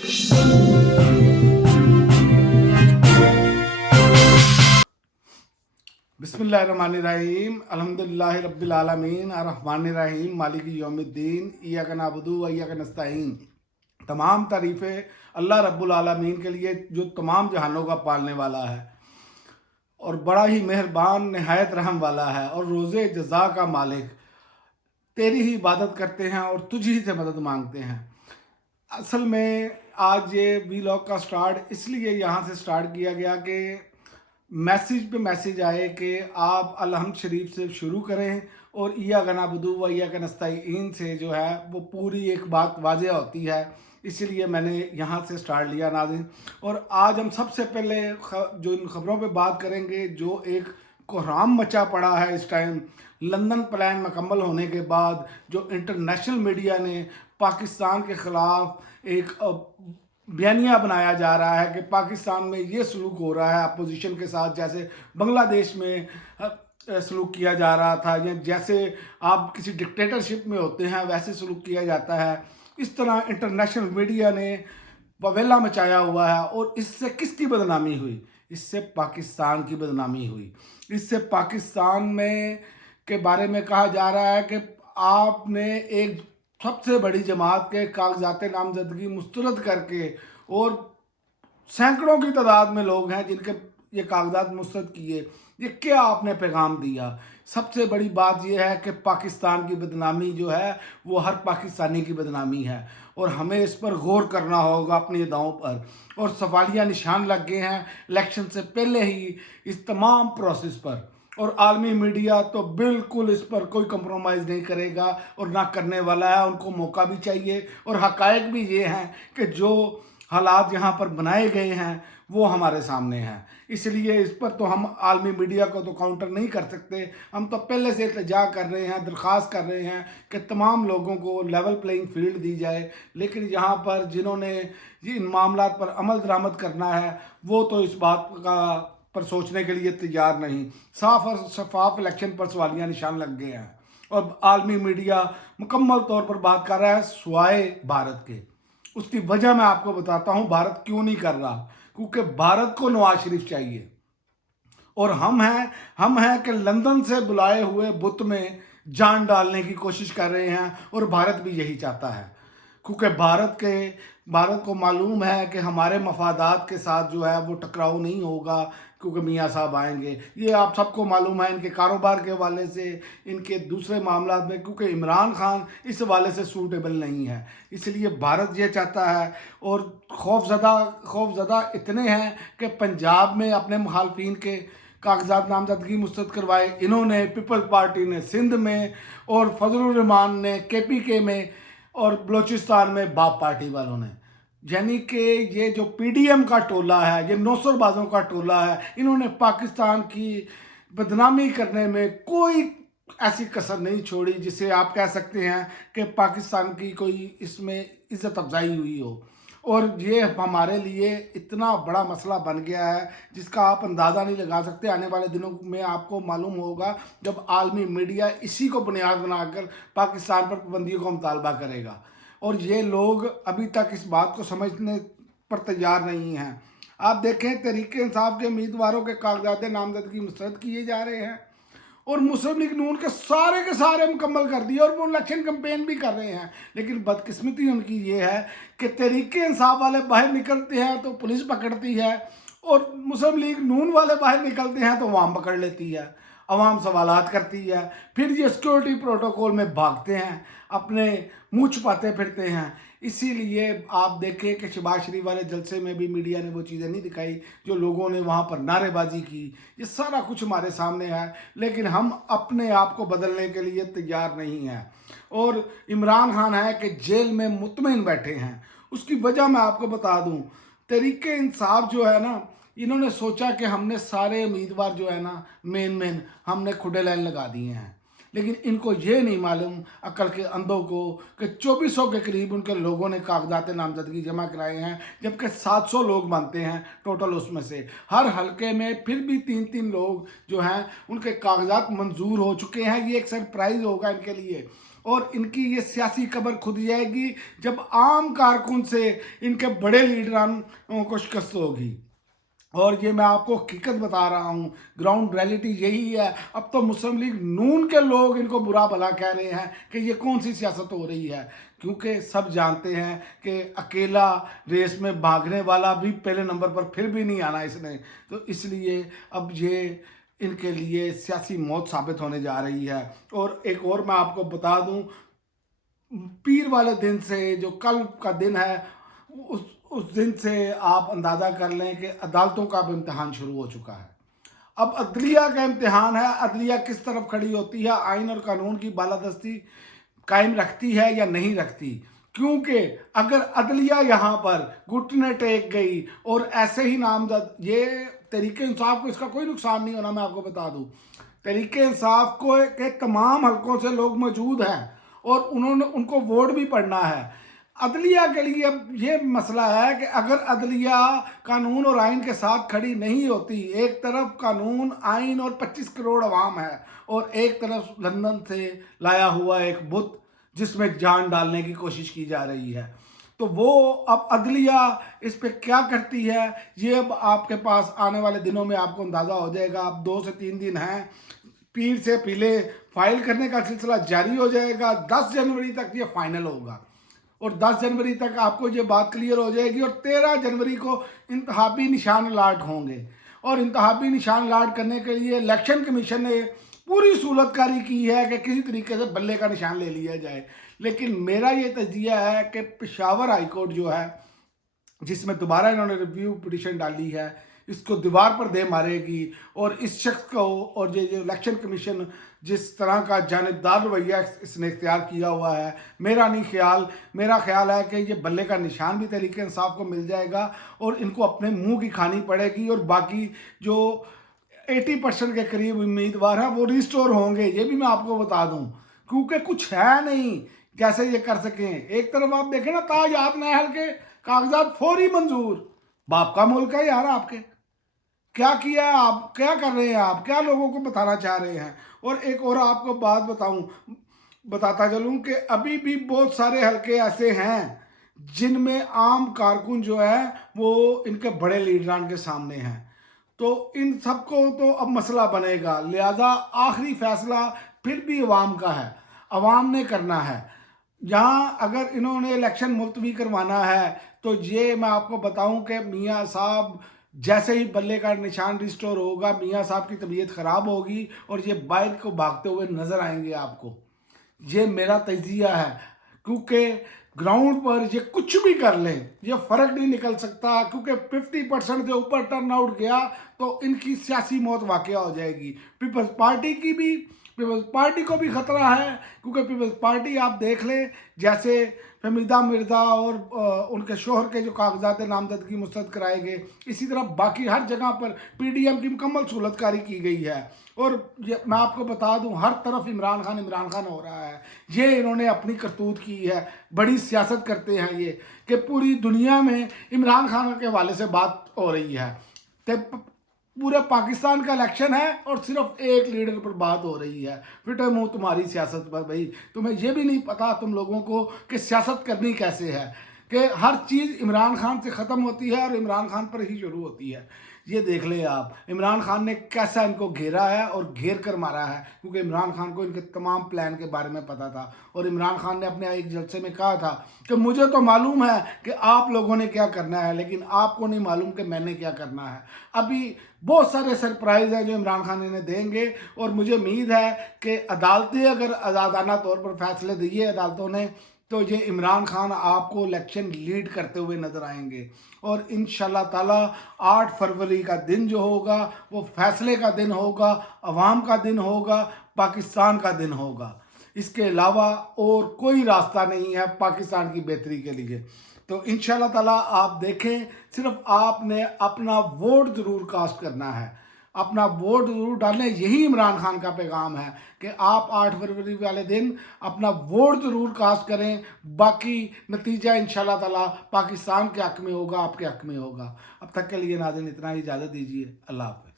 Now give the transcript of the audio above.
बिस्मिल्लाहिर्रहमानिर्रहीम अल्हम्दुलिल्लाहि रब्बिल आलमीन अर्रहमानिर्रहीम मालिकी यौमिद्दीन इय्याका नअबुदु व इय्याका नस्तईन। तमाम तारीफ़ें अल्लाह रब्बुल आलमीन के लिए जो तमाम जहानों का पालने वाला है और बड़ा ही मेहरबान नहायत रहम वाला है और रोज़े जज़ा का मालिक। तेरी ही इबादत करते हैं और तुझ ही से मदद मांगते हैं। असल में आज ये वीलॉग का स्टार्ट इसलिए यहाँ से स्टार्ट किया गया कि मैसेज पे मैसेज आए कि आप अलहम्द शरीफ से शुरू करें और इय्याका नअबुदु व इय्याका नस्तईन से जो है वो पूरी एक बात वाज़ेह होती है, इसीलिए मैंने यहाँ से स्टार्ट लिया नाज़रीन। और आज हम सबसे पहले जो इन ख़बरों पे बात करेंगे, जो एक कोहराम मचा पड़ा है इस टाइम लंदन प्लान मुकम्मल होने के बाद, जो इंटरनेशनल मीडिया ने पाकिस्तान के ख़िलाफ़ एक बयानिया बनाया जा रहा है कि पाकिस्तान में ये सलूक हो रहा है अपोजिशन के साथ, जैसे बांग्लादेश में सलूक किया जा रहा था, या जैसे आप किसी डिक्टेटरशिप में होते हैं वैसे सलूक किया जाता है। इस तरह इंटरनेशनल मीडिया ने बवेला मचाया हुआ है। और इससे किसकी बदनामी हुई? इससे पाकिस्तान की बदनामी हुई। इससे पाकिस्तान में के बारे में कहा जा रहा है कि आपने एक सबसे बड़ी जमात के कागजात नामजदगी मुस्तरद करके, और सैकड़ों की तादाद में लोग हैं जिनके ये कागजात मुस्तरद किए, ये क्या आपने पैगाम दिया? सबसे बड़ी बात यह है कि पाकिस्तान की बदनामी जो है वो हर पाकिस्तानी की बदनामी है, और हमें इस पर गौर करना होगा अपनी अदाओं पर। और सवालिया निशान लग गए हैं इलेक्शन से पहले ही इस तमाम प्रोसेस पर, और आलमी मीडिया तो बिल्कुल इस पर कोई कंप्रोमाइज़ नहीं करेगा और ना करने वाला है। उनको मौका भी चाहिए, और हकायक भी ये हैं कि जो हालात यहाँ पर बनाए गए हैं वो हमारे सामने हैं। इसलिए इस पर तो हम आलमी मीडिया को तो काउंटर नहीं कर सकते। हम तो पहले से इल्तिजा कर रहे हैं, दरख्वास्त कर रहे हैं कि तमाम लोगों को लेवल प्लेइंग फील्ड दी जाए। लेकिन यहाँ पर जिन्होंने इन मामलात पर अमल दरामद करना है वो तो इस बात का पर सोचने के लिए तैयार नहीं। साफ और शफाफ इलेक्शन पर सवालिया निशान लग गए हैं, और आलमी मीडिया मुकम्मल तौर पर बात कर रहा है स्वाए भारत के। उसकी वजह मैं आपको बताता हूँ भारत क्यों नहीं कर रहा। क्योंकि भारत को नवाज शरीफ चाहिए, और हम हैं कि लंदन से बुलाए हुए बुत में जान डालने की कोशिश कर रहे हैं, और भारत भी यही चाहता है। क्योंकि भारत को मालूम है कि हमारे मफादात के साथ जो है वो टकराव नहीं होगा, क्योंकि मियाँ साहब आएंगे। ये आप सबको मालूम है, इनके कारोबार के हवाले से, इनके दूसरे मामलात में, क्योंकि इमरान खान इस हवाले से सूटेबल नहीं है। इसलिए भारत ये चाहता है, और खौफजदा इतने हैं कि पंजाब में अपने मुखालफिन के कागजात नामजदगी मुस्तरद करवाए इन्होंने, पीपल्स पार्टी ने सिंध में, और फजलुर रहमान ने KPK में, और बलूचिस्तान में बाप पार्टी वालों ने। यानी कि ये जो PDM का टोला है, ये नौसरबाजों का टोला है, इन्होंने पाकिस्तान की बदनामी करने में कोई ऐसी कसर नहीं छोड़ी जिसे आप कह सकते हैं कि पाकिस्तान की कोई इसमें इज़्ज़त अफजाई हुई हो। और ये हमारे लिए इतना बड़ा मसला बन गया है जिसका आप अंदाज़ा नहीं लगा सकते। आने वाले दिनों में आपको मालूम होगा जब आलमी मीडिया इसी को बुनियाद बनाकर पाकिस्तान पर पाबंदियों का मुतालबा करेगा, और ये लोग अभी तक इस बात को समझने पर तैयार नहीं हैं। आप देखें तहरीक इंसाफ के उम्मीदवारों के कागजात नामजदगी मुस्तरद किए जा रहे हैं, और मुस्लिम लीग नून के सारे मुकम्मल कर दिए, और वो इलेक्शन कैंपेन भी कर रहे हैं। लेकिन बदकिस्मती उनकी ये है कि तहरीक इंसाफ वाले बाहर निकलते हैं तो पुलिस पकड़ती है, और मुस्लिम लीग नून वाले बाहर निकलते हैं तो अवाम पकड़ लेती है, अवाम सवालात करती है। फिर ये सिक्योरिटी प्रोटोकॉल में भागते हैं, अपने मुँह छुपाते फिरते हैं। इसीलिए आप देखें कि शहबाज शरीफ वाले जलसे में भी मीडिया ने वो चीज़ें नहीं दिखाई जो लोगों ने वहाँ पर नारेबाजी की। ये सारा कुछ हमारे सामने है, लेकिन हम अपने आप को बदलने के लिए तैयार नहीं हैं। और इमरान खान है कि जेल में मुतमईन बैठे हैं। उसकी वजह मैं आपको बता दूँ, तहरीक इंसाफ जो है ना, इन्होंने सोचा कि हमने सारे उम्मीदवार जो है ना मेन हमने खुडे लाइन लगा दिए हैं। लेकिन इनको ये नहीं मालूम अकल के अंधों को कि 2400 के करीब उनके लोगों ने कागजात नामजदगी जमा कराए हैं, जबकि 700 लोग बनते हैं टोटल। उसमें से हर हलके में फिर भी 3-3 लोग जो हैं उनके कागजात मंजूर हो चुके हैं। ये एक सरप्राइज़ होगा इनके लिए। اور ان کی یہ سیاسی قبر کھد جائے گی جب عام کارکن سے ان کے بڑے لیڈران کو شکست ہوگی۔ اور یہ میں آپ کو حقیقت بتا رہا ہوں، گراؤنڈ ریئلٹی یہی ہے۔ اب تو مسلم لیگ نون کے لوگ ان کو برا بھلا کہہ رہے ہیں کہ یہ کون سی سیاست ہو رہی ہے، کیونکہ سب جانتے ہیں کہ اکیلا ریس میں بھاگنے والا بھی پہلے نمبر پر پھر بھی نہیں آنا اس نے، تو اس لیے اب یہ ان کے لیے سیاسی موت ثابت ہونے جا رہی ہے۔ اور ایک اور میں آپ کو بتا دوں، پیر والے دن سے جو کل کا دن ہے، اس دن سے آپ اندازہ کر لیں کہ عدالتوں کا بھی امتحان شروع ہو چکا ہے۔ اب عدلیہ کا امتحان ہے، عدلیہ کس طرف کھڑی ہوتی ہے، آئین اور قانون کی بالادستی قائم رکھتی ہے یا نہیں رکھتی، کیونکہ اگر عدلیہ یہاں پر گھٹنے ٹیک گئی اور ایسے ہی نامزد، یہ تحریک انصاف کو اس کا کوئی نقصان نہیں ہونا، میں آپ کو بتا دوں، تحریک انصاف کو کے تمام حلقوں سے لوگ موجود ہیں اور ان کو ووٹ بھی پڑنا ہے۔ عدلیہ کے لیے اب یہ مسئلہ ہے کہ اگر عدلیہ قانون اور آئین کے ساتھ کھڑی نہیں ہوتی، ایک طرف قانون، آئین اور 25 کروڑ عوام ہے، اور ایک طرف لندن سے لایا ہوا ایک بت جس میں جان ڈالنے کی کوشش کی جا رہی ہے، تو وہ اب عدلیہ اس پہ کیا کرتی ہے، یہ اب آپ کے پاس آنے والے دنوں میں آپ کو اندازہ ہو جائے گا۔ اب 2 سے 3 دن ہیں، پیر سے پیلے فائل کرنے کا سلسلہ جاری ہو جائے گا، 10 جنوری تک یہ فائنل ہوگا، اور 10 جنوری تک آپ کو یہ بات کلیئر ہو جائے گی، اور 13 جنوری کو انتخابی نشان الاٹ ہوں گے، اور انتخابی نشان الاٹ کرنے کے لیے الیکشن کمیشن نے پوری سہولت کاری کی ہے کہ کسی طریقے سے بلے کا نشان لے لیا جائے۔ لیکن میرا یہ تجزیہ ہے کہ پشاور ہائی کورٹ جو ہے، جس میں دوبارہ انہوں نے ریویو پٹیشن ڈالی ہے، اس کو دیوار پر دے مارے گی، اور اس شخص کو، اور یہ الیکشن کمیشن جس طرح کا جانبدار رویہ اس نے اختیار کیا ہوا ہے، میرا خیال ہے کہ یہ بلے کا نشان بھی تحریک انصاف کو مل جائے گا، اور ان کو اپنے منہ کی کھانی پڑے گی، اور باقی جو 80% کے قریب امیدوار ہیں وہ ریسٹور ہوں گے، یہ بھی میں آپ کو بتا دوں، کیونکہ کچھ ہے نہیں کیسے یہ کر سکیں۔ ایک طرف آپ دیکھیں نا، تاجات نہل کے کاغذات فوری منظور، باپ کا ملک ہے یار آپ کے، کیا کیا ہے آپ، کیا کر رہے ہیں آپ، کیا لوگوں کو بتانا چاہ رہے ہیں۔ اور ایک اور آپ کو بات بتاتا چلوں کہ ابھی بھی بہت سارے حلقے ایسے ہیں جن میں عام کارکن جو ہے وہ ان کے بڑے لیڈران کے سامنے ہیں، تو ان سب کو تو اب مسئلہ بنے گا، لہذا آخری فیصلہ پھر بھی عوام کا ہے، عوام نے کرنا ہے۔ جہاں اگر انہوں نے الیکشن ملتوی کروانا ہے تو یہ میں آپ کو بتاؤں کہ میاں صاحب جیسے ہی بلے کا نشان ریسٹور ہوگا، میاں صاحب کی طبیعت خراب ہوگی اور یہ باہر کو بھاگتے ہوئے نظر آئیں گے آپ کو، یہ میرا تجزیہ ہے، کیونکہ گراؤنڈ پر یہ کچھ بھی کر لیں یہ فرق نہیں نکل سکتا، کیونکہ 50% سے اوپر ٹرن آؤٹ گیا تو ان کی سیاسی موت واقع ہو جائے گی۔ پیپلز پارٹی کو بھی خطرہ ہے، کیونکہ پیپلز پارٹی آپ دیکھ لیں، جیسے فہمیدہ مرزا اور ان کے شوہر کے جو کاغذات نامزدگی مسترد کرائے گئے، اسی طرح باقی ہر جگہ پر پی ڈی ایم کی مکمل سہولت کاری کی گئی ہے، اور میں آپ کو بتا دوں ہر طرف عمران خان ہو رہا ہے۔ یہ انہوں نے اپنی کرتوت کی ہے، بڑی سیاست کرتے ہیں یہ، کہ پوری دنیا میں عمران خان کے حوالے سے بات ہو رہی ہے، کہ پورے پاکستان کا الیکشن ہے اور صرف ایک لیڈر پر بات ہو رہی ہے۔ پھٹے منہ تمہاری سیاست پر، بھائی تمہیں یہ بھی نہیں پتا تم لوگوں کو کہ سیاست کرنی کیسے ہے، کہ ہر چیز عمران خان سے ختم ہوتی ہے اور عمران خان پر ہی شروع ہوتی ہے۔ یہ دیکھ لیں آپ، عمران خان نے کیسا ان کو گھیرا ہے اور گھیر کر مارا ہے، کیونکہ عمران خان کو ان کے تمام پلان کے بارے میں پتا تھا، اور عمران خان نے اپنے ایک جلسے میں کہا تھا کہ مجھے تو معلوم ہے کہ آپ لوگوں نے کیا کرنا ہے، لیکن آپ کو نہیں معلوم کہ میں نے کیا کرنا ہے۔ ابھی بہت سارے سرپرائز ہیں جو عمران خان انہیں دیں گے، اور مجھے امید ہے کہ عدالتیں اگر آزادانہ طور پر فیصلے دیے عدالتوں نے، تو یہ عمران خان آپ کو الیکشن لیڈ کرتے ہوئے نظر آئیں گے، اور انشاءاللہ تعالی 8 فروری کا دن جو ہوگا وہ فیصلے کا دن ہوگا، عوام کا دن ہوگا، پاکستان کا دن ہوگا، اس کے علاوہ اور کوئی راستہ نہیں ہے پاکستان کی بہتری کے لیے۔ تو انشاءاللہ تعالی آپ دیکھیں، صرف آپ نے اپنا ووٹ ضرور کاسٹ کرنا ہے، اپنا ووٹ ضرور ڈالیں، یہی عمران خان کا پیغام ہے کہ آپ 8 فروری والے دن اپنا ووٹ ضرور کاسٹ کریں، باقی نتیجہ انشاءاللہ تعالی پاکستان کے حق میں ہوگا، آپ کے حق میں ہوگا۔ اب تک کے لیے ناظرین اتنا ہی، اجازت دیجیے، اللہ حافظ۔